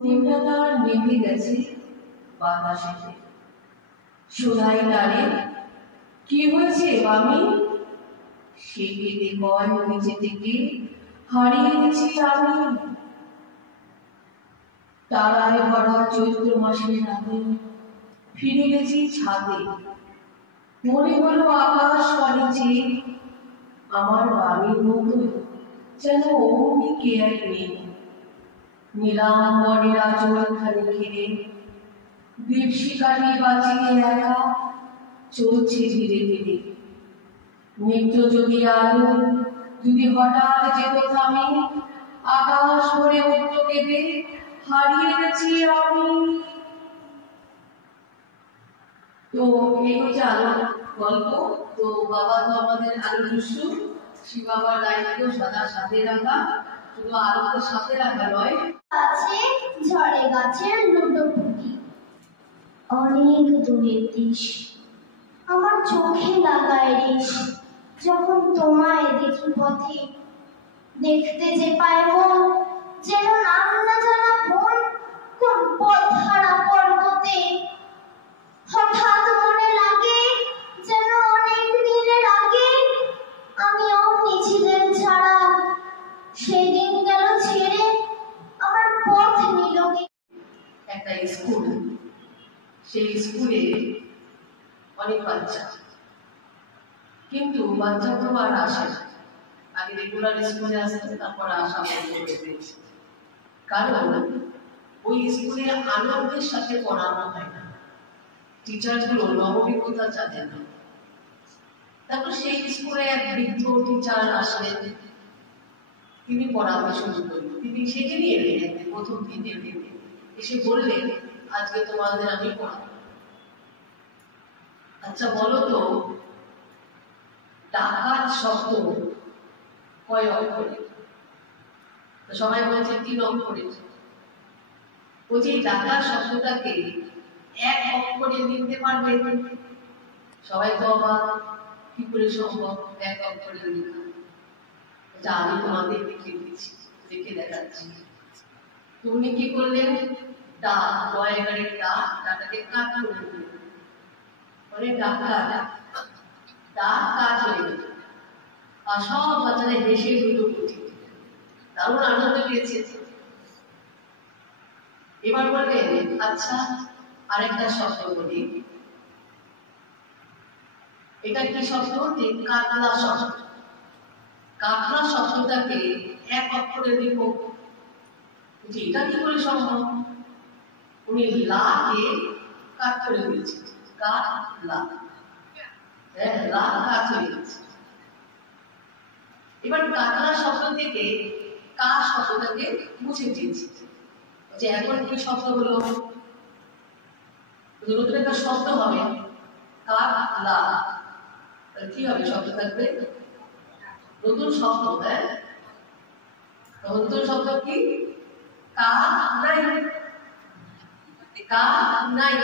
দিনবেলা নেমে গেছে বাতাসেতে, সোনাই নারে কি হয়েছে মামি? সে কেঁদে কয় নিচে থেকে, হারিয়ে গেছি আমি। তারায় ভরা চৈত্র মাসের রাতে ফিরে গেছি ছাদে, মনে হলো আকাশ পানে চেয়ে আমার মামির মতো যেন অমনি কে আর নেই। নিলাম বনের আচরখানে ঘিরে, দ্বীপ শিকারী বাঁচিয়ে একা চলছে ধীরে ধীরে। নিত্য যদি আলো যদি হঠাৎ যেত থামে, আকাশ ভরে উঠত কেঁদে, হারিয়ে গেছি আমি। তো এই হচ্ছে আলো গল্প। তো বাবা তো আমাদের আলো দুষ্টু, শিব বাবার দায়িত্ব সদা সাথে রাখা, শুধু আলোকে সাথে রাখা নয়, আছে ঝড়ে গাছের লুটোপুটি। অনেক দূরের দেশ আমার চোখে লাগায় রেশ, যখন তোমায় দেখি পথে। দেখতে যে পায় মন যেন নাম না জানা কোন কোন পথহারা পর্বতে। হঠাৎ মনে লাগে যেন অনেক দিনের আগে আমি অমনি ছিলেন ছাড়া। সেই দিন গেল ছেড়ে আমার পথ নিল একটা স্কুল। সেই স্কুলে অনেক বাচ্চা, কিন্তু বাচ্চা তো আর আসে না। আগে রেগুলার স্কুলে আসতো, তারপর আসা বন্ধ করে দিয়েছে, কারণ ওই স্কুলে আনন্দের সাথে পড়ানো হয় না, টিচারগুলো নববিকতা জানে না। তারপর সেই স্কুলে এক বৃদ্ধ টিচার আসলেন, তিনি পড়াতে শুরু করলেন। তিনি সেদিনই এলেন, প্রথম দিনে এসে বললেন, আজকে তোমাদের আমি পড়াবো। আচ্ছা বলো তো, ডাকাত শব্দ কয় অক্ষরে? সবাই বলছে 3 অক্ষরে। বলছি ডাকাত শব্দটাকে 1 অক্ষরে লিখতে পারবে? সবাই তো অবাক, কি করে সম্ভব 1 অক্ষরে লেখা? আমি তোমাদের লিখে দিচ্ছি, লিখে দেখাচ্ছি। তুমি কি করলেন? ডা লয়ের ডা, ডাটাকে কাট করে দিলেন, মানে ডাকা ডা কাট হয়ে গেল। আর সব বাচ্চারা হেসে দুটো উঠে দারুণ আনন্দ পেয়েছে। এবার বললেন, আচ্ছা আরেকটা শব্দ বলি, এটা কি শব্দ? কাতলা শব্দ। কাতলা শব্দটাকে 1 অক্ষরে লিখো। এটা কি করে সম্ভব? উনি লাকে কাট করে দিয়েছেন, কাতলা। হ্যাঁ, লা কাট হয়ে গেছে। এবার কাতলা শব্দ থেকে কা শব্দটাকে মুছে দিয়েছি, যে এখন কি শব্দ হলো? নতুন একটা শব্দ হবে, কাতলা। কি হবে? শব্দ থাকবে, নতুন শব্দ। হ্যাঁ, নতুন শব্দ কি? কা নাই। কা নাই,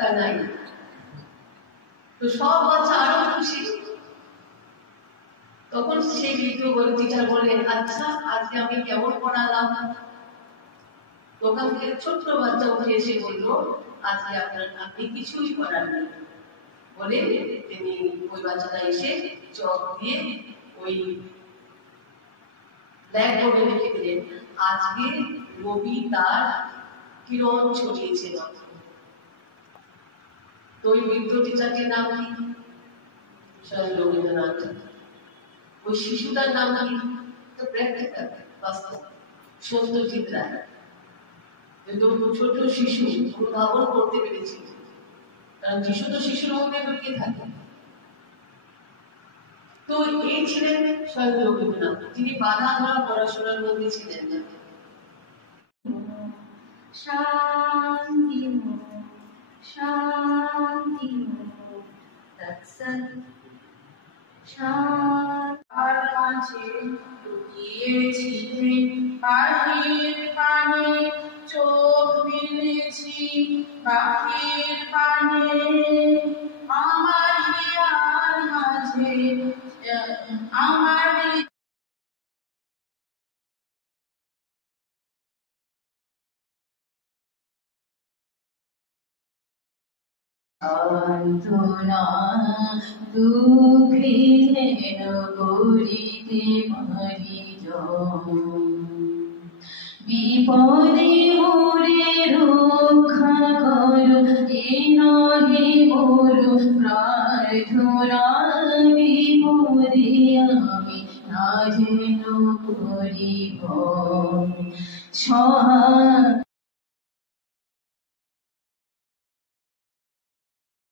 কা নাই। তো সব বাচ্চা আরো খুশি। তখন সেই ভিডিও বলে টিচার বলেন, আচ্ছা আজকে আমি কেমন পড়ালাম? দোকান থেকে ছোট্ট বাচ্চা উঠে এসে বলল, আজকে আপনি কিছুই করাননি। বলে তিনি ওই বাচ্চাটা এসে চক দিয়ে ওই ব্ল্যাকবোর্ডে লিখে দিলেন, আজকে রবি তার কিরণ ছড়িয়েছে মাত্র। তো ওই বৃদ্ধ টিচারটির নাম কি? স্বয়ং রবীন্দ্রনাথ। ওই শিশুটার নাম কি? তো প্র্যাকটিক্যাল, বাস্তব, সত্যজিৎ রায়। ছোট শিশু অনুধাবন করতে পেরেছিল, কারণ যিশু তো শিশুর মধ্যে লুকিয়ে থাকে। তো এই ছিলেন স্বয়ং রবীন্দ্রনাথ, যিনি বাধা ধরা পড়াশোনার মধ্যে ছিলেন না। শান্তি শান্তি আর মাঝে লুকিয়েছিলেন পাখির পানে, চোখ মেলেছি পাখির পানে। আমার হিয়ার মাঝে আমার সান্ত্বনা দুঃখে যেন করিতে পারি জয়। বিপদে মোরে রক্ষা করো, এ নহে মোর প্রার্থনা। বিপদে আমি না যেন করি ভয়।